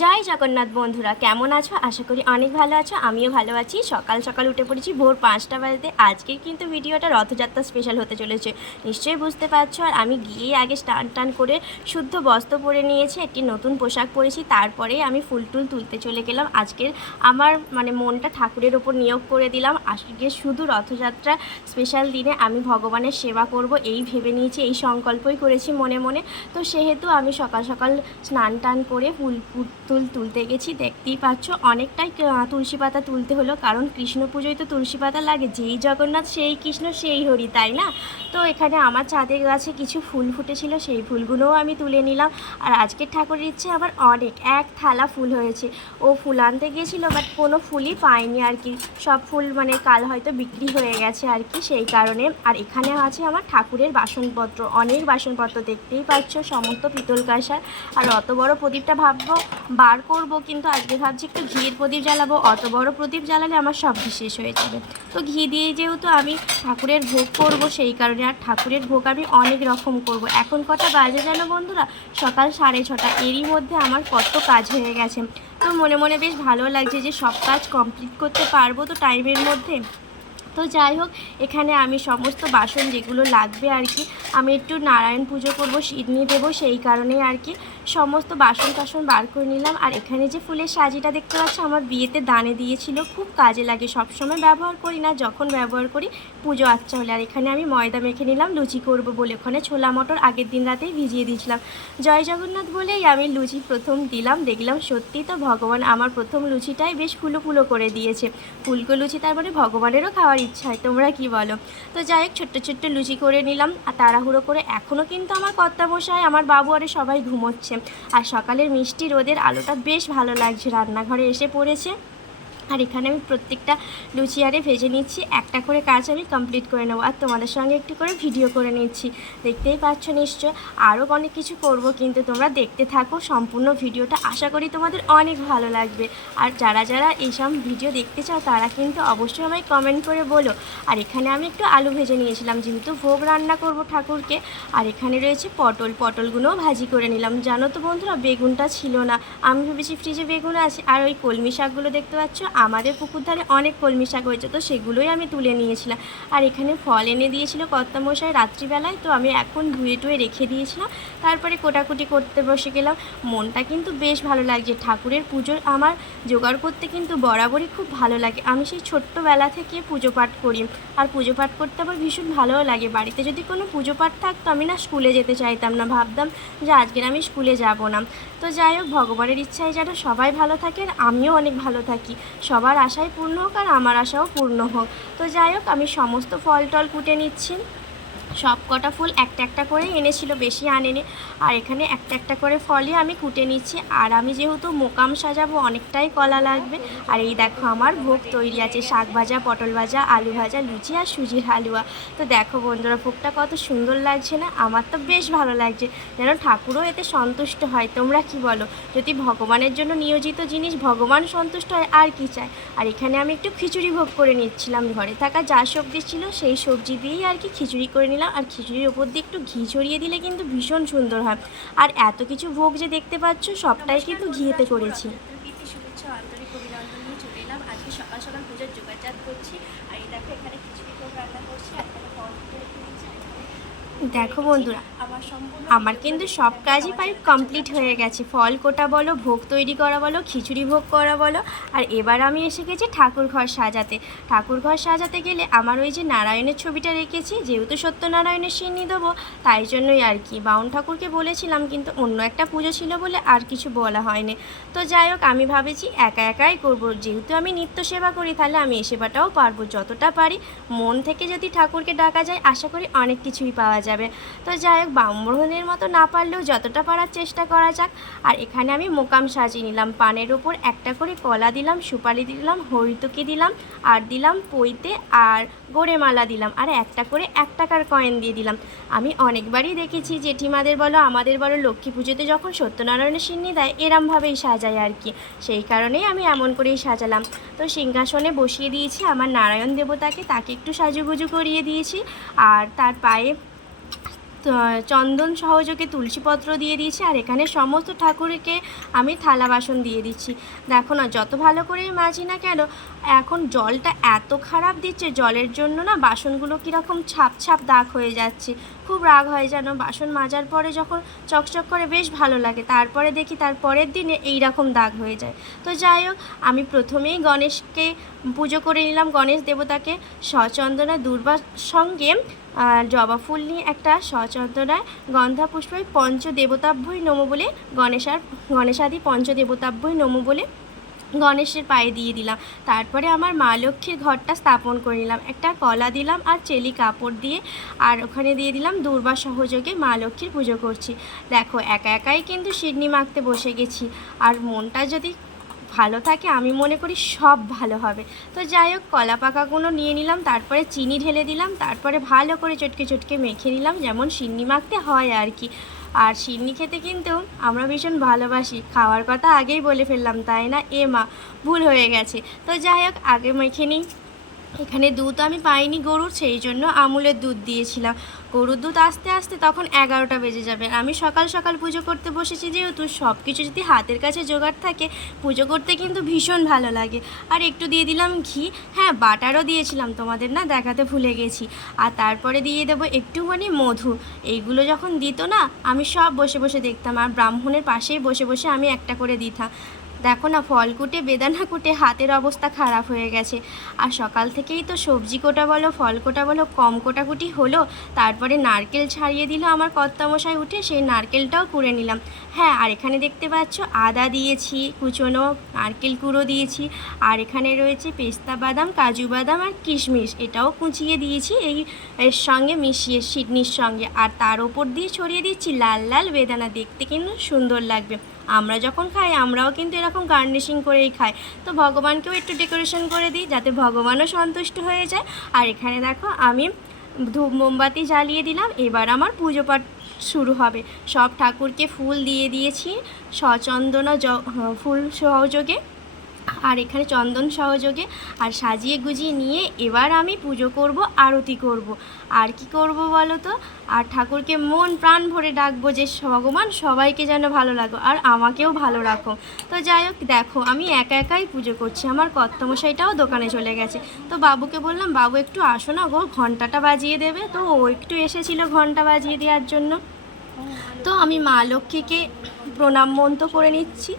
জয় জগন্নাথ বন্ধুরা, কেমন আছো? আশা করি অনেক ভালো আছো। আমিও ভালো আছি। সকাল সকাল উঠে পড়েছি ভোর 5টা বাজতে। আজকের কিন্তু ভিডিওটা রথযাত্রা স্পেশাল হতে চলেছে, নিশ্চয়ই বুঝতে পারছো। আর আমি গিয়েই আগে স্নান টান করে শুদ্ধ বস্ত্র পরে নিয়েছি, একটি নতুন পোশাক পরেছি। তারপরেই আমি ফুল টুল তুলতে চলে গেলাম। আজকের আমার মনটা ঠাকুরের ওপর নিয়োগ করে দিলাম। আজকে শুধু রথযাত্রা স্পেশাল দিনে আমি ভগবানের সেবা করব, এই ভেবে নিয়েছি, এই সংকল্পই করেছি মনে মনে। তো সেহেতু আমি সকাল সকাল স্নান টান করে ফুল তুলতে গেছি। দেখতেই পাচ্ছ অনেকটাই তুলসী পাতা তুলতে হলো, কারণ কৃষ্ণ পুজোয় তো তুলসী পাতা লাগে। যেই জগন্নাথ সেই কৃষ্ণ সেই হরি, তাই না? তো এখানে আমার ছাদের গাছে কিছু ফুল ফুটেছিল, সেই ফুলগুলোও আমি তুলে নিলাম। আর আজকের ঠাকুরের ইচ্ছে আবার অনেক, এক থালা ফুল হয়েছে। ও ফুল আনতে গিয়েছিল, বাট কোনো ফুলই পায়নি আর কি। সব ফুল কাল হয়তো বিক্রি হয়ে গেছে আর কি, সেই কারণে। আর এখানে আছে আমার ঠাকুরের বাসনপত্র, অনেক বাসনপত্র দেখতেই পাচ্ছ, সমস্ত পিতল কাঁসার। আর অত বড় প্রদীপটা ভাববো বার করব, কিন্তু আজকে ভাবছি একটু ঘিয়ের প্রদীপ জ্বালাবো। অত বড় প্রদীপ জ্বালালে আমার সব ঘি শেষ হয়ে যাবে। তো ঘি দিয়েই যেহেতু আমি ঠাকুরের ভোগ করব, সেই কারণে। আর ঠাকুরের ভোগ আমি অনেক রকম করব। এখন কটা বাজে জানো বন্ধুরা? সকাল 6:30। এরই মধ্যে আমার কত কাজ হয়ে গেছে। তো মনে মনে বেশ ভালো লাগছে যে সব কাজ কমপ্লিট করতে পারবো তো টাইমের মধ্যে। তো যাই হোক, এখানে আমি সমস্ত বাসন যেগুলো লাগবে আর কি, আমি একটু নারায়ণ পুজো করবো, সিডনি দেবো, সেই কারণেই আর কি সমস্ত বাসন টাসন বার করে নিলাম। আর এখানে যে ফুলের সাজিটা দেখতে পাচ্ছ, আমার বিয়েতে দানে দিয়েছিল, খুব কাজে লাগে। সবসময় ব্যবহার করি না, যখন ব্যবহার করি পুজো আচ্ছা হলে। আর এখানে আমি ময়দা মেখে নিলাম লুচি করব বলে। ওখানে ছোলা মটর আগের দিন রাতেই ভিজিয়ে দিয়েছিলাম। জয় জগন্নাথ বলেই আমি লুচি প্রথম দিলাম, দেখলাম সত্যি তো ভগবান আমার প্রথম লুচিটাই বেশ ফুলো ফুলো করে দিয়েছে। ফুলকো লুচি, তারপরে ভগবানেরও খাওয়ার ইচ্ছা হয়, তোমরা কি বলো? তো যাই হোক, ছোট্ট ছোট্ট লুচি করে নিলাম। আর তাড়াহুড়ো করে, এখনও কিন্তু আমার কর্তামশাই, আমার বাবু আরে সবাই ঘুমোচ্ছে। আর সকালের মিষ্টি রোদের আলোটা বেশ ভালো লাগছে, রান্নাঘরে এসে পড়েছে। আর এখানে আমি প্রত্যেকটা লুচি আরে ভেজে নিচ্ছি, একটা করে কাজ আমি কমপ্লিট করে নেবো। আর তোমাদের সঙ্গে একটু করে ভিডিও করে নিচ্ছি, দেখতেই পাচ্ছ নিশ্চয়। আরও অনেক কিছু করব, কিন্তু তোমরা দেখতে থাকো সম্পূর্ণ ভিডিওটা, আশা করি তোমাদের অনেক ভালো লাগবে। আর যারা যারা এইসব ভিডিও দেখতে চাও তারা কিন্তু অবশ্যই আমায় কমেন্ট করে বলো। আর এখানে আমি একটু আলু ভেজে নিয়েছিলাম, যেহেতু ভোগ রান্না করব ঠাকুরকে। আর এখানে রয়েছে পটলগুলোও ভাজি করে নিলাম। জানো তো বন্ধুরা, বেগুনটা ছিল না, আমি ভেবেছি ফ্রিজে বেগুন আছে। আর ওই কলমি শাকগুলো দেখতে পাচ্ছ, আমাদের পুকুর ধারে অনেক কলমি শাক হয়েছে, তো সেগুলোই আমি তুলে নিয়েছিলাম। আর এখানে ফল এনে দিয়েছিল কর্তামশাই রাত্রিবেলায়, তো আমি এখন ধুয়ে টুয়ে রেখে দিয়েছিলাম। তারপরে কোটাকুটি করতে বসে গেলাম। মনটা কিন্তু বেশ ভালো লাগছে। ঠাকুরের পুজোর আমার জোগাড় করতে কিন্তু বরাবরই খুব ভালো লাগে। আমি সেই ছোট্টবেলা থেকে পুজো পাঠ করি, আর পুজো পাঠ করতে আমার ভীষণ ভালোও লাগে। বাড়িতে যদি কোনো পুজো পাঠ থাকতো, আমি না স্কুলে যেতে চাইতাম না, ভাবতাম যে আজকের আমি স্কুলে যাব না। তো যাই হোক, ভগবানের ইচ্ছায় যেন সবাই ভালো থাকে আর আমিও অনেক ভালো থাকি, সবার আশাই পূর্ণ হোক আর আমার আশাও পূর্ণ হোক। তো যাই হোক, আমি সমস্ত ফল টল কুটে নিচ্ছি। সব কটা ফুল একটা একটা করে এনেছিল, বেশি আনেনি। আর এখানে একটা একটা করে ফলই আমি কুটে নিচ্ছি। আর আমি যেহেতু মোকাম সাজাবো, অনেকটাই কলা লাগবে। আর এই দেখো, আমার ভোগ তৈরি আছে, শাক ভাজা, পটল ভাজা, আলু ভাজা, লুচি আর সুজির হালুয়া। তো দেখো বন্ধুরা, ভোগটা কত সুন্দর লাগছে না? আমার তো বেশ ভালো লাগছে, যেন ঠাকুরও এতে সন্তুষ্ট হয়। তোমরা কি বলো? যদি ভগবানের জন্য নিয়োজিত জিনিস ভগবান সন্তুষ্ট হয়, আর কি চাই? আর এখানে আমি একটু খিচুড়ি ভোগ করে নিচ্ছিলাম। ঘরে থাকা যা সবজি ছিল সেই সবজি দিয়েই আর কি খিচুড়ি করে নিলাম। আর খিচুড়ির ওপর দিয়ে একটু ঘি ছড়িয়ে দিলে কিন্তু ভীষণ সুন্দর হয়। আর এত কিছু ভোগ যে দেখতে পাচ্ছ, সবটাই কিন্তু ঘিয়েতে করেছি। প্রীতি শুভেচ্ছা আন্তরিক অভিনন্দন নিয়ে চলে এলাম। আজকে সকাল সকাল পুজোর জোগাড় করছি। আর এই দেখো, এখানে খিচুড়ি ভোগ রান্না করছি, আর এখানে ফল কেটে রেখে দিয়েছি, আর এখানে করে দেখো রেখেছি। বন্ধুরা, আমার সম্পূর্ণ আমার কিন্তু ভিডিওগুলো দেখতে সব থাকো। কাজই আমার প্রায় চ্যানেলটা কমপ্লিট চোখাচ্ছ। হয়ে গেছে। ফল কোটা বলো, ভোগ তৈরি করা বলো, খিচুড়ি ভোগ করা বলো। আর এবার আমি এসে গেছি ঠাকুর ঘর সাজাতে। ঠাকুর ঘর সাজাতে গেলে আমার ওই যে নারায়ণের ছবিটা রেখেছি, যেহেতু সত্যনারায়ণের সিন্নি দেবো, তাই জন্যই আর কি। বাউন ঠাকুরকে বলেছিলাম, কিন্তু অন্য একটা পুজো ছিল বলে আর কিছু বলা হয়নি। তো যাই হোক, আমি ভাবেছি একা একাই করবো, যেহেতু আমি নিত্য সেবা করি, তাহলে আমি এই সেবাটাও পারবো। যতটা পারি মন থেকে যদি ঠাকুরকে ডাকা যায়, আশা করি অনেক কিছুই পাওয়া যাবে। তো যাই হোক, ব্রাহ্মণের মতো না পারলেও যতটা পারার চেষ্টা করা যাক। আর এখানে আমি মোকাম সাজিয়ে নিলাম। পানের ওপর একটা করে কলা দিলাম, সুপারি দিলাম, হরিতকি দিলাম, আর দিলাম পইতে, আর গোড়ে মালা দিলাম, আর একটা করে 1 টাকার কয়েন দিয়ে দিলাম। আমি অনেকবারই দেখেছি জেঠিমাদের বলো, আমাদের বলো, লক্ষ্মী পুজোতে যখন সত্যনারায়ণের সিন্নি দেয়, এরমভাবেই সাজায় আর কি। সেই কারণেই আমি এমন করেই সাজালাম। তো সিংহাসনে বসিয়ে দিয়েছি আমার নারায়ণ দেবতাকে, তাকে একটু সাজুগুজু করিয়ে দিয়েছি। আর তার পায়ে চন্দন সহযোগে তুলসীপত্র দিয়ে দিয়েছি, আর এখানে সমস্ত ঠাকুরকে আমি থালা বাসন দিয়ে দিচ্ছি। দেখো না, যত ভালো করেই মাজি না কেন, এখন জলটা এত খারাপ দিচ্ছে, জলের জন্য না বাসনগুলো কীরকম ছাপ ছাপ দাগ হয়ে যাচ্ছে। খুব রাগ হয় যেন, বাসন মাজার পরে যখন চকচক করে বেশ ভালো লাগে, তারপরে দেখি তার পরের দিনে এই রকম দাগ হয়ে যায়। তো যাই হোক, আমি প্রথমেই গণেশকে পুজো করে নিলাম, গণেশ দেবতাকে সচন্দনা দুর্বার সঙ্গে জবা ফুল নিয়ে একটা সচন্দনায় গন্ধা পুষ্পই পঞ্চদেবতাভ্যই নমো বলে গণেশাদি পঞ্চদেবতাভ্যই নমো বলে গণেশের পায়ে দিয়ে দিলাম। তারপরে আমার মা লক্ষ্মীর ঘরটা স্থাপন করে নিলাম, একটা কলা দিলাম আর চেলি কাপড় দিয়ে, আর ওখানে দিয়ে দিলাম দুর্বা সহযোগে মা লক্ষ্মীর পুজো করছি। দেখো, একা একাই কিন্তু সিডনি মাখতে বসে গেছি, আর মনটা যদি ভালো থাকে আমি মনে করি সব ভালো হবে। তো যাই হোক, কলা পাকাগুলো নিয়ে নিলাম, তারপরে চিনি ঢেলে দিলাম, তারপরে ভালো করে চটকে চটকে মেখে নিলাম, যেমন সিন্নি মাখতে হয় আর কি। আর সিন্নি খেতে কিন্তু আমরা ভীষণ ভালোবাসি, খাওয়ার কথা আগেই বলে ফেললাম তাই না? মা, ভুল হয়ে গেছে। তো যাই হোক, আগে মেখে নিই। এখানে দুধ আমি পাইনি গরুর, সেই জন্য আমুলের দুধ দিয়েছিলাম। গরুর দুধ আস্তে আস্তে তখন 11টা বেজে যাবে। আমি সকাল সকাল পুজো করতে বসেছি, যেহেতু সব কিছু যদি হাতের কাছে জোগাড় থাকে পুজো করতে কিন্তু ভীষণ ভালো লাগে। আর একটু দিয়ে দিলাম ঘি, হ্যাঁ বাটারও দিয়েছিলাম, তোমাদের না দেখাতে ভুলে গেছি। আর তারপরে দিয়ে দেবো একটুখানি মধু। এইগুলো যখন দিত না, আমি সব বসে বসে দেখতাম, আর ব্রাহ্মণের পাশেই বসে বসে আমি একটা করে দিতাম। দেখো না, ফল কুটে বেদানা কুটে হাতের অবস্থা খারাপ হয়ে গেছে। আর সকাল থেকেই তো সবজি কোটা বলো, ফল কোটা বলো, কম কোটাকুটি হলো। তারপরে নারকেল ছাড়িয়ে দিল আমার কর্তামশাই উঠে, সেই নারকেলটাও কুড়ে নিলাম। হ্যাঁ, আর এখানে দেখতে পাচ্ছ আদা দিয়েছি কুচনো, নারকেল কুড়ো দিয়েছি, আর এখানে রয়েছে পেস্তা বাদাম, কাজু বাদাম আর কিশমিশ, এটাও কুচিয়ে দিয়েছি এর সঙ্গে মিশিয়ে সিডনির সঙ্গে। আর তার ওপর দিয়ে ছড়িয়ে দিচ্ছি লাল লাল বেদানা, দেখতে কিন্তু সুন্দর লাগবে। আমরা যখন খাই আমরাও কিন্তু এরকম গার্নিশিং করেই খাই, তো ভগবানকেও একটু ডেকোরেশন করে দিই যাতে ভগবানও সন্তুষ্ট হয়ে যায়। আর এখানে দেখো আমি ধূপ মোমবাতি জ্বালিয়ে দিলাম, এবার আমার পুজো পাঠ শুরু হবে। সব ঠাকুরকে ফুল দিয়ে দিয়েছি সচন্দনা ফুল সহযোগে, আর এখানে চন্দন সহযোগে, আর সাজিয়ে গুজিয়ে নিয়ে এবার আমি পুজো করব, আরতি করব। আর কি করব বলো তো? আর ঠাকুরকে মন প্রাণ ভরে ডাকবো যে ভগবান সবাইকে যেন ভালো লাগো আর আমাকেও ভালো রাখো। তো যাই হোক, দেখো আমি একা একাই পুজো করছি, আমার কর্তামশাইটাও দোকানে চলে গেছে। তো বাবুকে বললাম, বাবু একটু আসো না গো, ঘন্টাটা বাজিয়ে দেবে। তো ও একটু এসেছিল ঘন্টা বাজিয়ে দেওয়ার জন্য। তো আমি মা লক্ষ্মীকে প্রণাম মন্ত্র করে নিচ্ছি।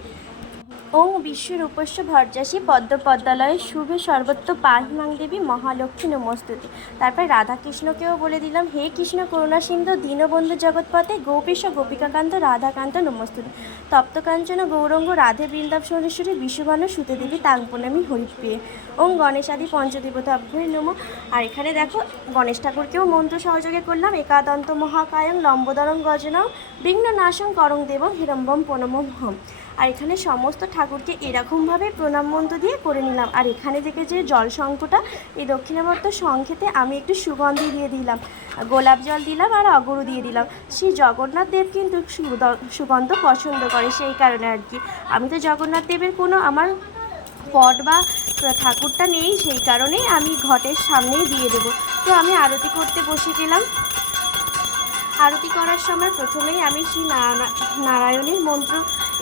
ওং বিশ্বরূপস্য ভর্যাসী পদ্ম পদ্মালয়ে শুভে সর্বত্র পাহিমাং দেবী মহালক্ষ্মী নমস্তুতে। তারপর রাধাকৃষ্ণকেও বলে দিলাম, হে কৃষ্ণ করুণা সিন্ধু দীনবন্ধু জগৎপতে গোপীশ গোপিকাকান্ত রাধাকান্ত নমস্তুতে। তপ্তকাঞ্চন গৌরঙ্গ রাধে বৃন্দাবনেশ্বরী বিশ্বভানু সুতে দেবী তাংপনামি হরিপ্রিয়ে। ওং গণেশাদি পঞ্চদেবতাভ্যই নমঃ। আর এখানে দেখো গণেশ ঠাকুরকেও মন্ত্র সহযোগে করলাম, একাদন্ত মহাকায়ং লম্বোদরং গজনং বিঘ্ননাশং করং দেবং হিরম্বম প্রণমম হম। আর এখানে সমস্ত ঠাকুরকে এরকমভাবে প্রণাম মন্ত্র দিয়ে করে নিলাম। আর এখানে থেকে যে জল শঙ্খটা, এই দক্ষিণাবর্ত শঙ্খেতে আমি একটু সুগন্ধি দিয়ে দিলাম, গোলাপ জল দিলাম আর অগরু দিয়ে দিলাম। শ্রী জগন্নাথ দেব কিন্তু সুগন্ধ পছন্দ করে, সেই কারণে আর কি। আমি তো জগন্নাথ দেবের কোনো আমার পট বা ঠাকুরটা নেই, সেই কারণেই আমি ঘটের সামনেই দিয়ে দেবো। তো আমি আরতি করতে বসে গেলাম। আরতি করার সময় প্রথমেই আমি শ্রী নারায়ণের মন্ত্র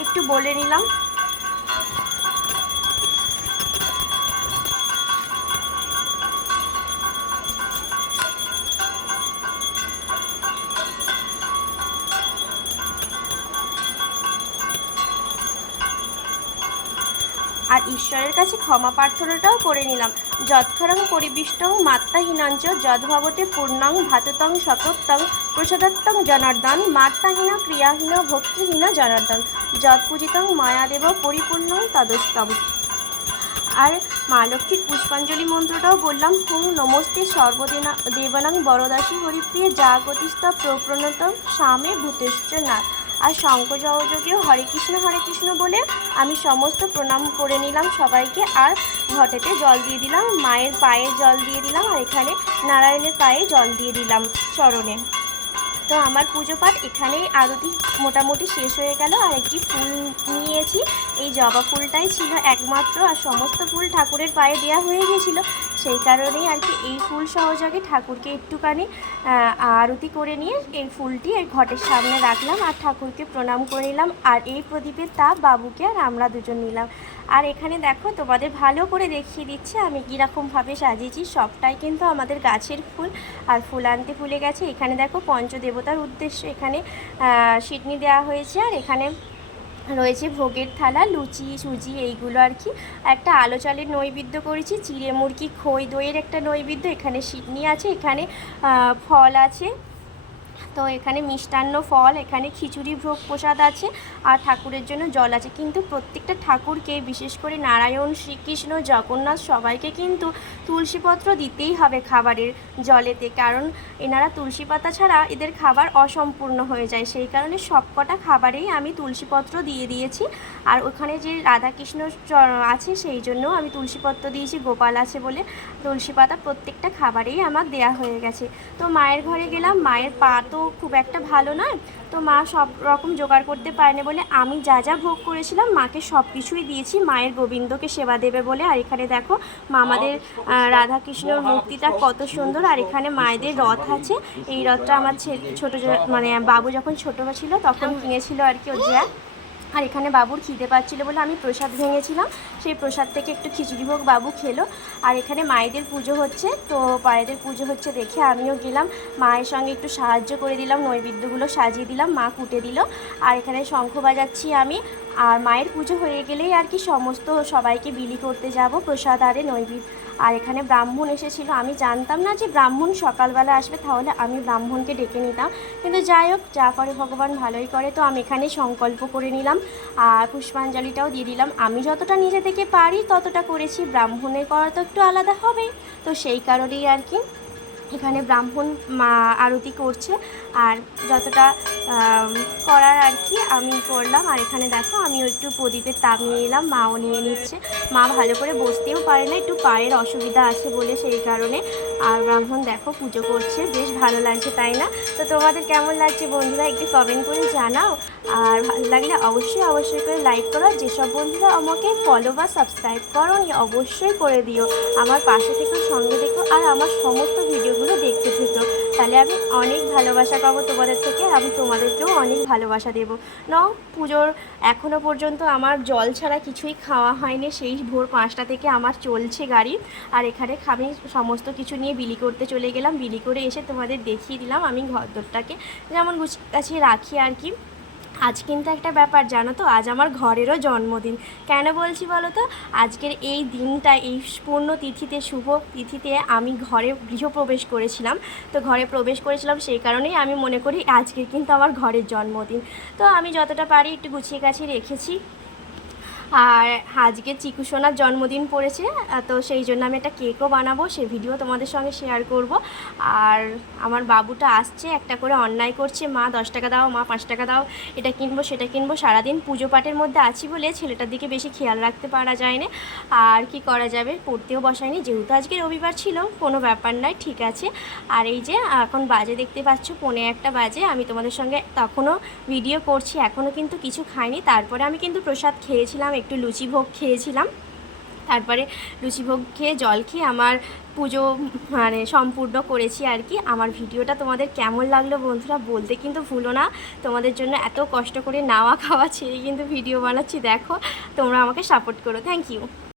একটু বলে নিলাম। আর ঈশ্বরের কাছে ক্ষমা প্রার্থনাটাও করে নিলাম। যৎক্ষরং পরিবিষ্টং মাত্রাহীনঞ্চ যদ্ভবতে পূর্ণং ভাততং সকত্তং প্রসাদত্তং জনার্দন মাত্রাহীন ক্রিয়াহীন ভক্তিহীন জনার্দন যৎপূজিতং মায়াদেব পরিপূর্ণং তদস্তম। আর মা লক্ষ্মীর পুষ্পাঞ্জলি মন্ত্রটাও বললাম, হুম নমস্তে সর্বদেনা দেবানাং বরদাসী হরিপ্রিয়ে জাগতিস্থ প্রপ্রণতম স্বামে ভূতেশ্চ না। আর শঙ্খ সহযোগেও হরে কৃষ্ণ বলে আমি সমস্ত প্রণাম করে নিলাম সবাইকে। আর ঘটেতে জল দিয়ে দিলাম, মায়ের পায়ে জল দিয়ে দিলাম, আর এখানে নারায়ণের পায়ে জল দিয়ে দিলাম চরণে। তো আমার পুজো পাঠ এখানেই আরতি মোটামুটি শেষ হয়ে গেল। আর একটি ফুল নিয়েছি, এই জবা ফুলটাই ছিল একমাত্র, আর সমস্ত ফুল ঠাকুরের পায়ে দেওয়া হয়ে গেছিলো, সেই কারণেই আর কি এই ফুল সহযোগে ঠাকুরকে একটুখানি আরতি করে নিয়ে এই ফুলটি এই ঘটের সামনে রাখলাম আর ঠাকুরকে প্রণাম করে নিলাম। আর এই প্রদীপের তাপ বাবুকে আর আমরা দুজন নিলাম। আর এখানে দেখো তোমাদের ভালো করে দেখিয়ে দিচ্ছে আমি কীরকমভাবে সাজিয়েছি। সবটাই কিন্তু আমাদের গাছের ফুল, আর ফুল আনতে ভুলে গেছে। এখানে দেখো পঞ্চদেবতার উদ্দেশ্যে এখানে সিটনি দেওয়া হয়েছে, আর এখানে রয়েছে ভোগের থালা, লুচি সুজি এইগুলো আর কি। একটা আলো চালের নৈবেদ্য করেছি, চিড়ে মুরগি খই দইয়ের একটা নৈবেদ্য, এখানে সিটনি আছে, এখানে ফল আছে, তো এখানে মিষ্টান্ন ফল, এখানে খিচুড়ি ভোগ প্রসাদ আছে, আর ঠাকুরের জন্য জল আছে। কিন্তু প্রত্যেকটা ঠাকুরকে বিশেষ করে নারায়ণ, শ্রীকৃষ্ণ, জগন্নাথ সবাইকে কিন্তু তুলসীপত্র দিতেই হবে খাবারের জলেতে, কারণ এনারা তুলসী পাতা ছাড়া এদের খাবার অসম্পূর্ণ হয়ে যায়। সেই কারণে সবকটা খাবারেই আমি তুলসীপত্র দিয়ে দিয়েছি। আর ওখানে যে রাধাকৃষ্ণ আছে সেই জন্য আমি তুলসীপত্র দিয়েছি, গোপাল আছে বলে তুলসী পাতা প্রত্যেকটা খাবারেই আমার দেয়া হয়ে গেছে। তো মায়ের ঘরে গেলাম, মায়ের পা তো খুব একটা ভালো নয়, তো মা সব রকম জোগাড় করতে পারেনি বলে আমি যা যা ভোগ করেছিলাম মাকে সব কিছুই দিয়েছি মায়ের গোবিন্দকে সেবা দেবে বলে। আর এখানে দেখো মা আমাদের রাধাকৃষ্ণর মূর্তিটা কত সুন্দর, আর এখানে মায়েদের রথ আছে। এই রথটা আমার ছোটো মানে বাবু যখন ছোটো ছিল তখন কিনেছিল আর কি ওর যা। আর এখানে বাবুর খিদে পাচ্ছিলো বলে আমি প্রসাদ ভেঙেছিলাম, সেই প্রসাদ থেকে একটু খিচুড়ি ভোগ বাবু খেলো। আর এখানে মায়েদের পুজো হচ্ছে, তো মায়েদের পুজো হচ্ছে দেখে আমিও গেলাম, মায়ের সঙ্গে একটু সাহায্য করে দিলাম, নৈবেদ্যগুলো সাজিয়ে দিলাম, মা কুটে দিল। আর এখানে শঙ্খ বাজাচ্ছি আমি। আর মায়ের পুজো হয়ে গেলেই আর কি সমস্ত সবাইকে বিলি করতে যাব প্রসাদ আরে নৈবেদ্য। আর এখানে ব্রাহ্মণ এসেছিল, আমি জানতাম না যে ব্রাহ্মণ সকালবেলা আসবে, তাহলে আমি ব্রাহ্মণকে ডেকে নিতাম। কিন্তু যাই হোক, যা করে ভগবান ভালোই করে। তো আমি এখানে সংকল্প করে নিলাম আর পুষ্পাঞ্জলিটাও দিয়ে দিলাম। আমি যতটা নিজে থেকে পারি ততটা করেছি, ব্রাহ্মণের করা তো একটু আলাদা হবেই। তো সেই কারণেই আর কি এখানে ব্রাহ্মণ আরতি করছে, আর যতটা করার আর কি আমি করলাম। আর এখানে দেখো আমিও একটু প্রদীপের তাপ নিয়ে নিলাম, মাও নিয়ে নিচ্ছে। মা ভালো করে বসতেও পারে না, একটু পায়ের অসুবিধা আছে বলে, সেই কারণে। আর ব্রাহ্মণ দেখো পুজো করছে, বেশ ভালো লাগছে তাই না? তো তোমাদের কেমন লাগছে বন্ধুরা একটু কমেন্ট করে জানাও। আর ভালো লাগলে অবশ্যই করে লাইক করো। যেসব বন্ধুরা আমাকে ফলো বা সাবস্ক্রাইব করো অবশ্যই করে দিও, আমার পাশে থেকো, সঙ্গে দেখো, আর আমার সমস্ত ভিডিওগুলো দেখতে থেকো। তাহলে আমি অনেক ভালোবাসা পাবো তোমাদের থেকে, আমি তোমাদেরকেও অনেক ভালোবাসা দেবো। নাও, পুজোর এখনও পর্যন্ত আমার জল ছাড়া কিছুই খাওয়া হয়নি, সেই ভোর 5টা থেকে আমার চলছে গাড়ি। আর এখানে আমি সমস্ত কিছু নিয়ে বিলি করতে চলে গেলাম, বিলি করে এসে তোমাদের দেখিয়ে দিলাম আমি ঘরদোরটাকে যেমন গুছিয়ে রাখি আর কি। আজ কিন্তু একটা ব্যাপার জানো তো, আজ আমার ঘরেরও জন্মদিন। কেন বলছি বলো তো, আজকের এই দিনটা, এই পূর্ণ তিথিতে, শুভ তিথিতে আমি ঘরে গৃহপ্রবেশ করেছিলাম। তো ঘরে প্রবেশ করেছিলাম, সেই কারণেই আমি মনে করি আজকের কিন্তু আমার ঘরের জন্মদিন। তো আমি যতটা পারি একটু গুছিয়ে গাছিয়ে রেখেছি। আর আজকে চিকু সোনার জন্মদিন পড়েছে, তো সেই জন্য আমি একটা কেকও বানাবো, সে ভিডিও তোমাদের সঙ্গে শেয়ার করব। আর আমার বাবুটা আসছে, একটা করে অন্যায় করছে, মা 10 টাকা দাও, মা 5 টাকা দাও, এটা কিনবো সেটা কিনবো। সারাদিন পুজো পাঠের মধ্যে আছি বলে ছেলেটার দিকে বেশি খেয়াল রাখতে পারা যায় না। আর কি করা যাবে, পড়তেও বসায়নি, যেহেতু আজকে রবিবার ছিল, কোনো ব্যাপার নয়, ঠিক আছে। আর এই যে এখন বাজে দেখতে পাচ্ছ 1:45 বাজে, আমি তোমাদের সঙ্গে তখনও ভিডিও করছি, এখনও কিন্তু কিছু খাইনি। তারপরে আমি কিন্তু প্রসাদ খেয়েছিলাম, একটু লুচি ভোগ খেয়েছিলাম। তারপরে লুচি ভোগ খেয়ে জল খেয়ে আমার পুজো মানে সম্পূর্ণ করেছি আর কি। আমার ভিডিওটা তোমাদের কেমন লাগলো বন্ধুরা বলতে কিন্তু ভুলো না। তোমাদের জন্য এত কষ্ট করে নাওয়া খাওয়া ছেড়ে কিন্তু ভিডিও বানাচ্ছি, দেখো তোমরা আমাকে সাপোর্ট করো, থ্যাংক ইউ।